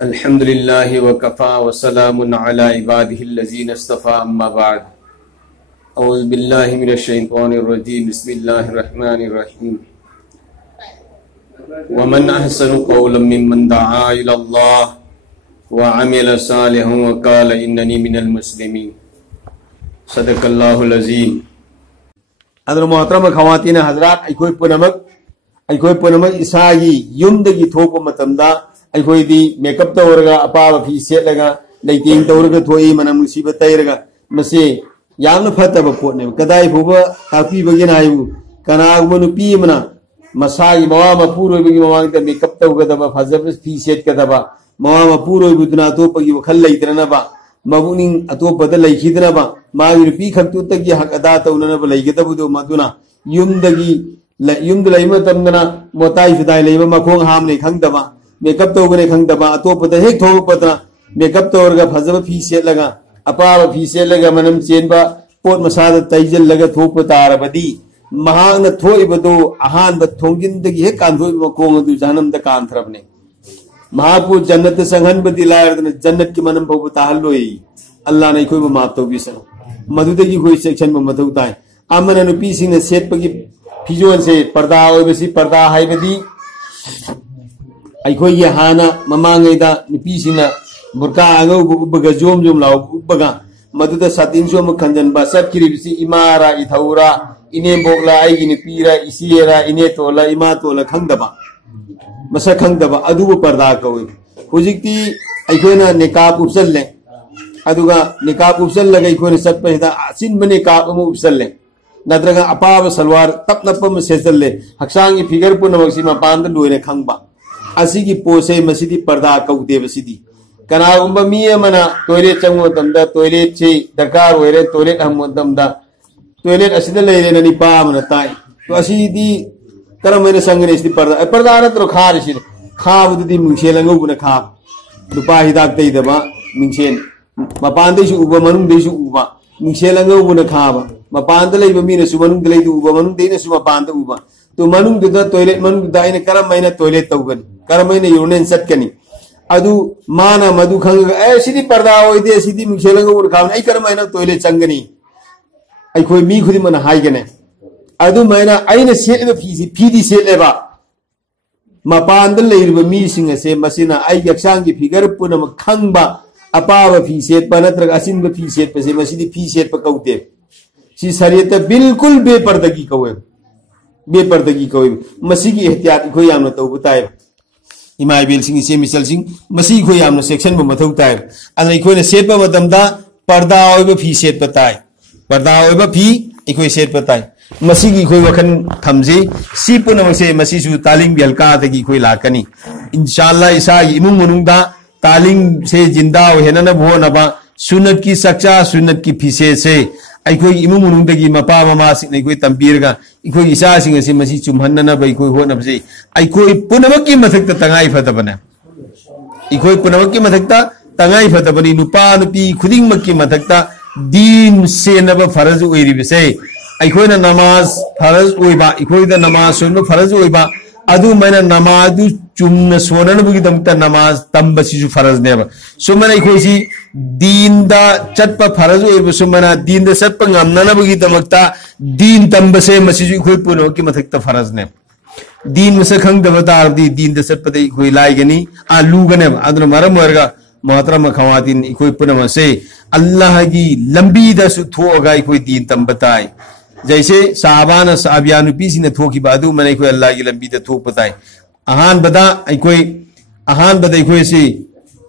अल्हम्दुलिल्लाह वकफ़ा वसलामुन अला इबादिहिल्लज़ीना इस्तफ़ा अम्मा बाद औज़ु बिल्लाहि मिनश्शैतानिर रजीम बिस्मिल्लाहिर रहमानिर रहीम वमन अहसनु क़ौलन मिम्मन दआ इलल्लाह व अमिल सालिहन व क़ाल इन्ननी मिनल मुस्लिमीन सदक़ल्लाहुल अज़ीम। अदर मोहतरम ख़वातीन हज़रात अखोई पुनमक इसागी युमदगी थोप मतमदा अखोईदी मेकअप तौरगा अपाब फी सेटलगा लेटिंग तौरगा थोई मनम मुसीबत तैरगा मसे यामना फतब पोटने कदाई फुबा तापीबगिन हायु कनागुबा नुपी मना मसागी मवा मपुरोइबगी मवांगदा मेकअप तौगदबा फजब फी सेटकदबा मवा मपुरोइबुदुना अतोपगी वखल लैतरनबा मबुनिंग अतोपदा लैखिदनबा मागी नुपी खक्तुतगी हक अदा तौननबा लैगदबुदो मदुना युमदगी युमद लैमा तमदना मोताई फिदाई लैमा मखोंग हामने खंगदबा मेकअप तौगने खंगदबा अतोपदा हेक थोपदना मेकअप तौरगा फजब फी सेटलगा अपाब फी सेटलगा मनम चेनबा पोट मसादा तैजलगा थोप तारबदी महांगना थोइबदो अहानब थोंगिनदगी हेक कांथोइ मखोंग अदु जहन्नमदा कांथरबने महापु जन्नत संघनबदी लायरदना जन्नत की मनम फौब ताहल्लोई अल्लाह ने कोई माफ तौबिसन मदुदगी कोई सेक्शन में मथौ ताई अमन नुपी सिंह सेटपगी फिजोन से पर्दा होइबसी पर्दा हाइबदी अखोई ये हाना ममांगैदा नुपी सिंह बुरका आगौ उबगा जोम जोम लाउ उबगा मदुदा सातिन सोम खंजनबा सटकिरिबसी इमारा इथौरा इने बोगला आइगी नुपीरा इसिएरा इने तोला इमा तोला खंगदबा मसा खंगदबा अदुबो पर्दा कौई हुजिकती अखोइना निकाब उपसल्ले अदुगा निकाब उपसल्लगा अखोइना सटपहिदा असिनब निकाब अमु उपसल्ले नद्रगा अपाब सलवार तप नपम सेजल्ले हक्सांगी फिगर पुनमक्सी मपांद लोइने खंगबा असिगी पोसे मसिदी पर्दा कौदे बसिदी कनागुंबा मी अमना टॉयलेट चंगो तमदा टॉयलेट से दरकार होइरे टॉयलेट हम तमदा टॉयलेट असिदा लेरे ननी पामना ताई तो असिदी करमने संगने इसी पर्दा नत्रो खार इसी खाबुदी मुंगसेलंगुबना खाब दुपा हिदाक तैदबा मिंगसेन मपांदेसु उबा मनुंगदेसु उबा मुंगसेलंगुबना खाबा मपांद लेबा मीनसु मनुंगद लेदु उबा मनुंगदेनसु मपांद उबा तो मनुंगदा टॉयलेट मनुंगदा आइने करमैना टॉयलेट तौगनी करमैना यूरिन सटकनी अदु माना मधु खंग ए सिदी पर्दा होइदे सिदी मुंगसेलंगुबना खाब आई करमैना टॉयलेट चंगनी अखोई मी खुदी मन हाइगने अदु मैना आइने सेलेबा फीदी सेलेबा मपांद लेरिबा मीसिंग से मसिना आई यक्षांगी फिगर पुनम खंगबा अपाब फी सेटपा नत्रग असिनबा फी सेटपा से मसिदी फी सेटपा कौते सी शरीयत बिल्कुल बेपर्दगी कौवे बेपर्दगी कौवे मसिगी एहतियात खो यामना तौबु ताय इमा इबेल सिंग से मिसल सिंग मसी खो यामना सेक्शन ब मथौ ताय अनै खोने सेटपा मतमदा पर्दा ओइबा फी सेटपा ताय पर्दा ओइबा फी इखोय सेटपा ताय मसीगी खोई वखन थमजे सी पुनमसे मसीसु तालिंग बेलका तगी खोई लाकनी इंशाअल्लाह इसागी इमुंग मनुंगदा तालिंग से जिंदा हेनना भोनबा सुन्नत की सक्चा सुन्नत की फीसे से अखोई इमुंग मनुंगदगी मपा ममा सिंग कोई तंबीरगा इखोई इसा सिंग से मसी चुमहन्नना बई कोई होनबजे अखोई पुनमकी मथक्ता तंगाई फतबने इखोई पुनमकी मथक्ता तंगाई फतबनी नुपा नुपी खुदिंग मक्की मथक्ता दीन सेनब फरज ओइरिबसे अखोइना नमाज फरज ओइबा इखोइदा नमाज सोन फरज ओइबा अदु मैना नमाज चुमना सोननबुगी दमता नमाज तंबसिसु फरज नेबा सुमना इखोइसी दीनदा चटपा फरज ओइबा सुमना दीनदा चटपा ngamnanabagi दमक्ता दीन तंबसे मसिसु इखोइ पुनो की मथक्ता फरज ने दीन मसे खंगदबा तारदी दीनदा चटपदे इखोइ लाइगनी आ लुगने अदु मरम वर्गा मोहतरम खवातीन इखोइ पुनमसे अल्लाह की लंबी दसु थोगा इखोइ दीन तंबताई जैसे साहबान साहबिया नुपीसी ने थोकी बादू मैंने कोई अल्लाह की लंबी ते थोक बताए अहान बदा से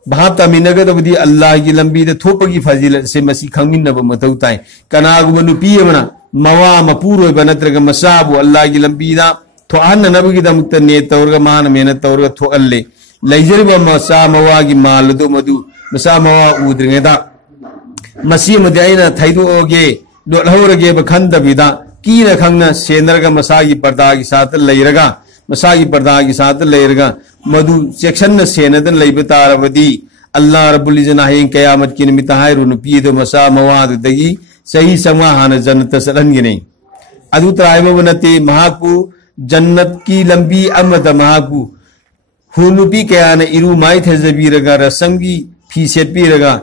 भाप तामिनगदबदी अल्लाह की लंबी ते थोपगी फजीलत से मसी खंगिनब मतौ ताई कनागुब नुपी अमना मवा मपुरोय बनत्रग मसाबु अल्लाह की लंबी दा थोहन नबगी दमुक्त ने तौरगा मान मेहनत तौरगा थोअल्ले लैजरब मसा मवा की मालदो मदु मसा मवा उद्रिंगदा मसी मदयाइना थैदोगे लोलहौरगे बखंदबिदा कीना खंगना सेनरगा मसागी पर्दा की साथ लैरगा मसागी पर्दा की साथ लैरगा मधु सेक्शन न सेनदन लैब तारबदी अल्लाह रब्बुल इज्जत हयें कयामत की निमित्त हायरु नुपीदो मसा मवादगी सही समा हान जन्नत सलनगिने अदु त्रायब नते महापु जन्नत की लंबी अमद महापु हुनुपी कयाना इरु माई थेजबीरगा रसंगी फी सेटपीरगा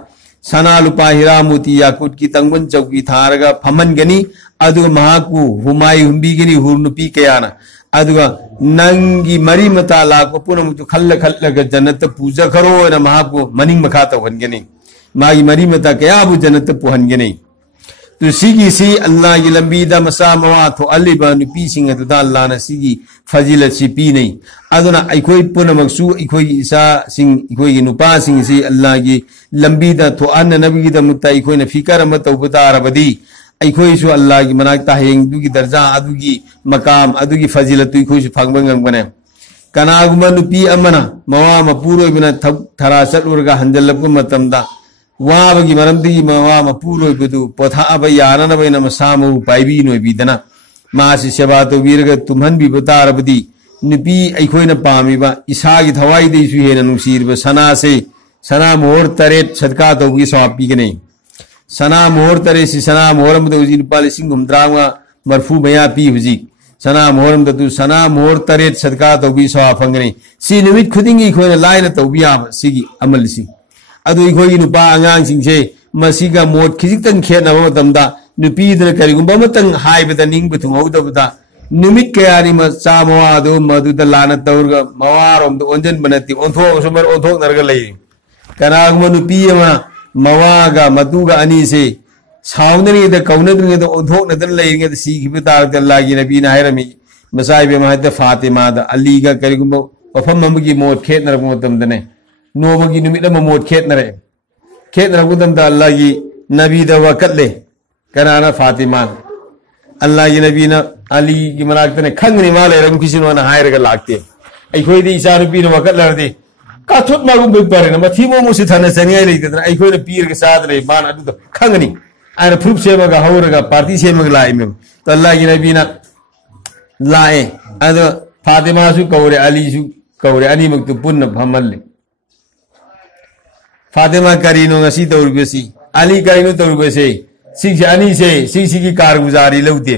सना लुपा हीरा मोती याकुट की तंगबन चौकी थारगा फमनगनी अदुगा महाकु हुमाई हुंबीगनी हुनुपी कयाना अदुगा नंगी मरी मता लाको पुनमुतु खल्ल खल्लगा जन्नत पूजा करो न महाकु मनिंग मखा तवहनगनी मागी मरी मता कयाबु जन्नत पुहनगनी तो सिगी सी अल्लाह की लंबी दा मसा मवा तो अलिबा नुपी सिंग अदुदा अल्लाह न सिगी फजिलत सी पी नहीं अदुना अखोई पुनमक्सु अखोई इसा सिंग अखोई नुपा सिंग सी अल्लाह की लंबी दा तो अन्न नबी दा मुत्ता अखोई न फिकर मत तौबता रबदी अखोई सु अल्लाह की मनाकता हेंग दुगी दर्जा अदुगी मकाम अदुगी फजिलत तु अखोई सु फांगबंगम बने कनागुमा नुपी अमना मवा मपूरो बिना थरा चलुरगा हंजलप मतमदा वाबगी मरमदी मवा मपूरोइबदु पोथाब याननबैना मसामु पाइबी नोइबीदना मासी सेवा तौबीरगा तुम्हनबीब तारबदी नुपी अखोइना पामीबा इसागी थवाइदैसु हेना नुसीरबा सनासे सना मोहर तरेट सदका तौबी सवाब पीगने सना मोहर तरे सी सना मोहरमद उजी लुपा लिसिंग हुमद्रांगा मरफू मया पी हुजी सना मोहरमद तु सना मोहर तरेट सदका तौबी सवाब फंगने सी निमित खुदिंगी खोइना लाइना तौबिया सिगी अमलसी अदु इखोई नुपा आंगांग सिंगसे मसिगा मोट खिजिक्तन खेनबा मतमदा नुपीदना करिगुंबा मतंग हाइबदा निंगबु थुंगौदबदा नुमित कयानि मचा मवादो मदुदा लाना तौरगा मवारोम दो ओंजन बनति ओंथो सुमर ओंथो नरगा लई कनागुमा नुपी अमा मवागा मदुगा अनि से साउननी the कौनदनी the ओंथो northern लईगे the सीखिबा Taradih अल्लाह नबी ना हैरमी मसाइबे महद फातिमा द अलीगा करिगुंबा वफम ममगी मोट खेनरब मतमदने नोबगी नुमित मोट खेतनरबुदम अल्लाह की नबी द वकले कनाना फातिमा अल्लाह की नबी न अली की मनाकतने खंगनी मा लेरम किसिनोना हायरगा लाक्ते अखोइदि इसा नुपी न वकल लरदि काथुत मागुम बेपरेना मथिमो मुसि थना सनियाय लेदना अखोइना पीरगा साद ले मान अदु खंगनी आना प्रूफ सेमगा हौरगा पार्टी सेमगा लाइमे तो अल्लाह की नबी न लाए अद फातिमा सु कौरे अली सु कौरे अनि मक्तु पुन्न फमल्ले फातिमा करीनो ngasi तौरबसी अली करीनो तौरबसे सिंसे अनि से सिंसी की कारगुजारी लौते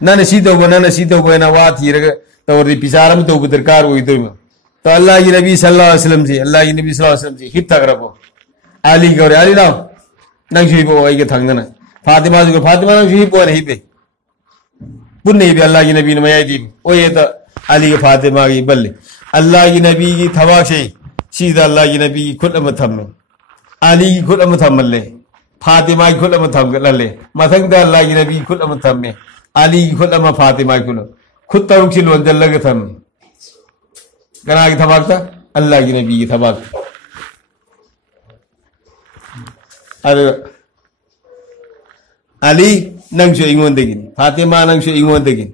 नन सी तौबो ना वा थीरग तौरदि पिसारम तौब दरकार होइदो तो अल्लाह की नबी सल्लल्लाहु अलैहि वसल्लम से अल्लाह की नबी सल्लल्लाहु अलैहि वसल्लम से हित तगरबो अली गौरे अली लाओ नंगसिबो ओइगे थांगना फातिमा नंग हिबो नहीं पे पुन्ने भी अल्लाह की नबी ने मयादी ओये तो अली के फातिमा की बल्ले अल्लाह की नबी की थवा से सीधा अल्लाह की नबी की खुद थम्मे अली की खुद थम्मले फातिमा की खुद थम्ले मथंग अल्लाह की नबी की खुद थम्मे अली की खुद फातिमा की खुद तरुक से लोंजल थम्मे कना की थबाक था अल्लाह की नबी की थबाक अरे अली नंगसु इंगोंदगिन फातिमा नंगसु इंगोंदगिन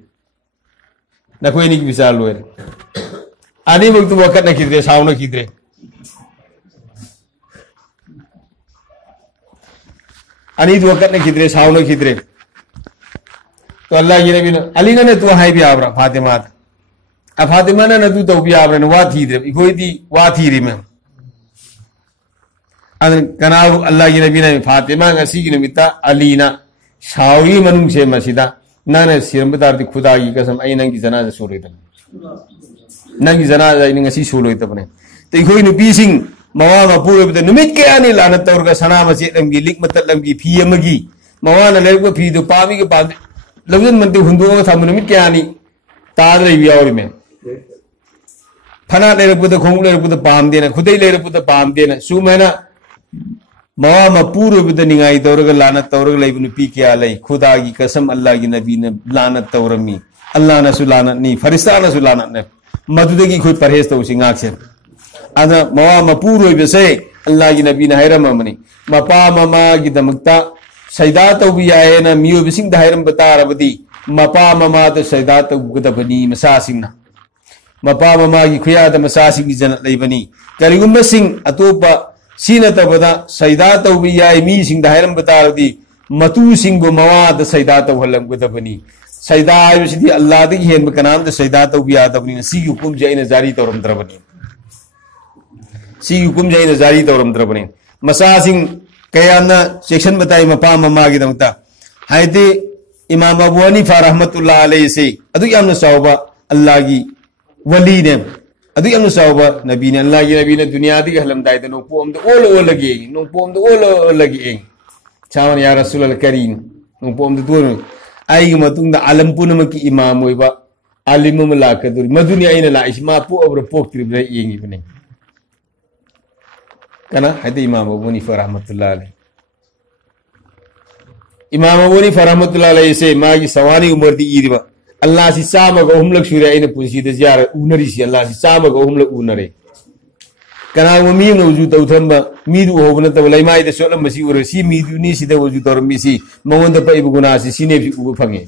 नकोई नि विचार लोरे अली वक्त वकत न किद्रे साउन किद्रे अली वकत न किद्रे साउन किद्रे तो अल्लाह की नबी ने अली ने तो हाई भी आबरा फातिमा आ फातिमा ने तू तो भी आबरा वा थीद्रे कोई दी वा थीरी में अन कनाव अल्लाह की नबी ने फातिमा ngasi की निमित्ता अली ना शावरी मनुंग से मसीदा नाने सिरम तारती खुदा की कसम आई नंगी जनाजा सोलोइतन नंगी जनाजा इन ngasi सोलोइतबने तो इखोई नुपी सिंग मवा मपुर बे नुमित के आने लाना तौरगा सना मसे लंगी लिक मत लंगी फी अमगी मवा न लेको फी दो पावी के पाद लवजन मनते हुंदो थम नुमित के आनी ताद रे यावरी में फना ले रपुद खोंग ले रपुद पाम देना खुदै ले रपुद पाम देना सुमेना मवा मपूर निगाई तौरग लानत तौरग नुपी क्या लई खुदा की कसम अल्लाह की नबी ने लानत तौरमी अल्लाह नसु लानत नहीं फरिश्ता नसु लानत ने मदुदगी खुद परहेज तौसी गाक्से अदा मवा मपूर से अल्लाह की नबी ने हैरममनी मपा ममा की दमकता सैदा तौबी आएना मियो बिसिंग हैरम बतारबदी मपा ममा तो सैदा तौगदबनी मसासिंगना मपा ममा की खुयाद मसासिंग की जनत लेबनी करिगुम सिंह अतोपा सीना तबदा सैदा तौबी याय मी सिंह हैरम बतारदी मतू सिंह मवाद सैदा तौहलम गदबनी सैदा आयसिदी अल्लाह दी हेन कनाम द सैदा तौबी आदबनी सी हुकुम जैन जारी तौरम द्रबनी सी हुकुम जैन जारी तौरम द्रबनी मसा सिंह कयाना सेक्शन बताई मपा ममा की दमता हायदे इमाम अबू हनीफा रहमतुल्लाह अलैहि से अदु यामना सावबा अल्लाह की वली ने अदु यम सावबा नबी ने अल्लाह की नबी ने दुनिया दी हलम दाइद नो पोम दो ओल लगे नो पोम दो ओल लगे चावन या रसूल अल करीम नो पोम दो दोन आई ग मतुंग दा आलम पुनम की इमाम होइबा आलिम मलाकदुर मदुनी आइना ला इस्मा पो अब्र पोक त्रिब्रे येंगी बने कना हदे इमाम अबू हनीफा रहमतुल्लाह अलैहि इमाम अबू हनीफा रहमतुल्लाह अलैहि से मागी सवानी उमर दी ईदबा अल्लाह से चामग अहुमलक सूरे अने पुंसीद जार उनरीसी अल्लाह से चामग अहुमलक उनरे कनागुम मी वजू तौथंबा मीदु होबन तब लैमाई दे सोलम मसी उर सी मीदुनी सिदा वजू तौरमिसी मंगोंद पाइब गुनासी सिने उब फंगे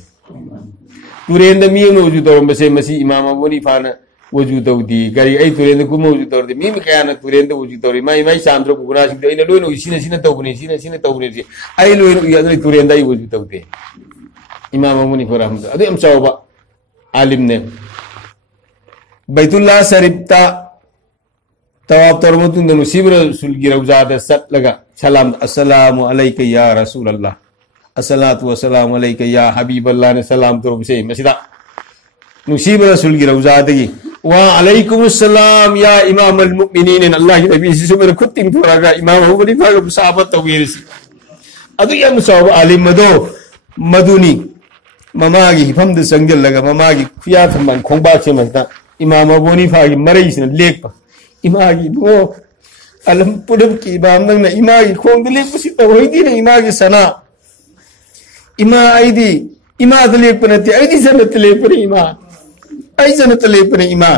तुरेंद मी वजू तौरमसे मसी इमाम अबू हनीफा न वजू तौदी गरी आई तुरेंद कुम वजू तौरदे मी कयान तुरेंद वजू तौरी माई माई सामद्रो गुनासी दे इन लोइनो सिने सिने तौबने सिने तौबने आई लोइनो यादरी तुरेंद आई वजू तौदे इमाम अबू हनीफा रहमत अदु हम चावबा आलिम ने बैतुल्लाह शरीफ ता तवाब तरमतुन दनु सिब्र सुलगी रौजादा सतलगा सलाम अस्सलामु अलैका या रसूल अल्लाह अस्सलातु वस्सलामु अलैका या हबीब अल्लाह ने सलाम तरबसे मसिदा नुसिब्र सुलगी रौजादगी वा अलैकुम अस्सलाम या इमाम अल मुमिनीन अल्लाह की नबी सिसुमर खुतिम थोरागा इमाम अबू हनीफा को सहाबत तवीरसी अदु यम साव आलिम मदो मदुनी ममागी हिफम द संगल लगा ममागी फिया थमन खोंबा से मनता इमाम अबू हनीफा की मरई से लेप इमागी बो अलम पुदब की इमाम नंग इमागी खोंग द लेप सी तो होई दी ने इमागी सना इमा आईदी इमा द लेप नते आईदी जन्नत लेप ने इमा आई जन्नत लेप ने इमा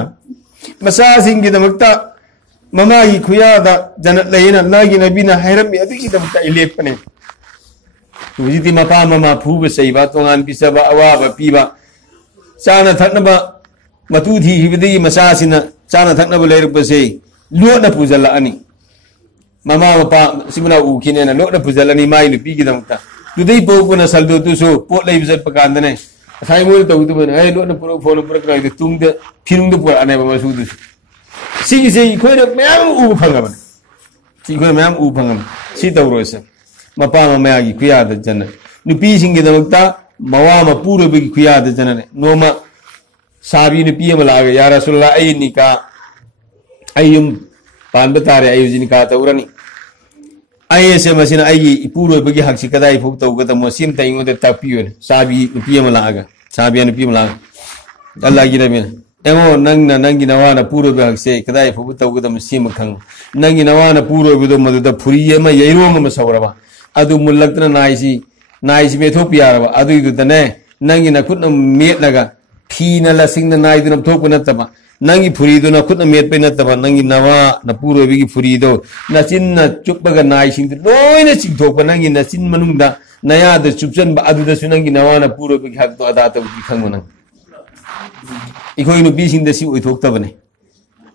मसा सिंह की दमकता ममागी खुया दा जन्नत लेना अल्लाह की नबी ना हैरम में अदी की दमकता लेप ने तुझी मपा ममा फूब सहीबा तोान पीसब अवाब पीबा चाना थकनब मतू थी मसासिना चाना थकनब लेरपसे लोटना पुजल्लानी ममा मपा सिमना उखिने लोटना पुजल्लानी माई नुपीगिदमता तुदई पोकना सल्दो तुसो पोट लेब चटप कांदने साई मोल तौदुबन ए लोटना पुरो फोन पुरकनाइदे तुंग फिरुंग पुराने मसुदु सिगी से खोय मैम उ फंगब सी खोय मैम उ फंगब सी तौरोसे मपा ममागी खुयाद जन नुपी सिंगिदमक्ता मवा मपूरबगी खुयाद जनने नोमा साबी नुपी अम लागे या रसूलुल्लाह आई निका अयुम पानब तारे अयु जिनिका तौरनी आई से मसिन आई इपुरबगी हक्सी कदाई फुक तौगदमो सिम तैंगोदे तापियोन साबी नुपी अम लागा साबी नुपी अम लागा अल्लाह की नबी एमो नंगी नवाना पूरब हक्से कदाई फुक तौगदम सिम खंग नंगी नवाना पूरबदो मदुदा फुरी अम यैरोंग अम सौरबा अदु मुल्लक्तना नाइसी मेथोपियारबा अदुइदुदने नंगी नखुन मेटलगा फीना लसिंग नाइदुन थोप नतबा नंगी फुरीदुना खुन मेटपे नतबा नंगी नवा नपुरोबिगी फुरीदो नचिन चुपगा नाइसिंग लोइना चिंथोप नंगी नचिन मनुंगदा नयाद चुपचन अदुदसु नंगी नवा नपुरोबिगी हक तो अदा तबकी खंगमन इखोइ नुपीसिंग दसि ओइथोक्तबने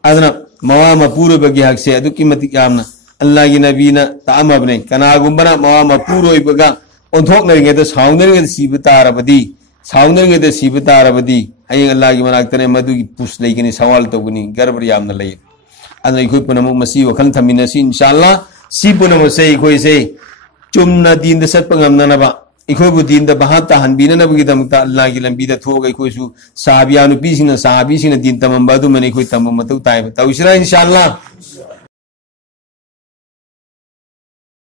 अदना मवा मपुरोबिगी हक से अदुकी मतिक यामना अल्लाह की नबी ने तामबने कनागुंबना मवा मपुरोइबगा ओंथोकनरिगे साउनरिगे सिब तारबदी हयें अल्लाह की मनाक्तने मदुगी पुस लेगनी सवाल तौगनी गर्भ यामना लई अदना इखोइ पुनमु मसी वखल थमिनसी इंशाअल्लाह सी पुनमु से इखोइ से चुमना दीन द सत्प ngamnanaba इखोइबु दीन द बहा ताहनबिननबगी दमता अल्लाह की लंबी द थोग इखोइसु साहबिया नुपीसिना साहबीसिना दीन तमंबा दुमने इखोइ तमम मतौ ताइब तौसिरा इंशाअल्लाह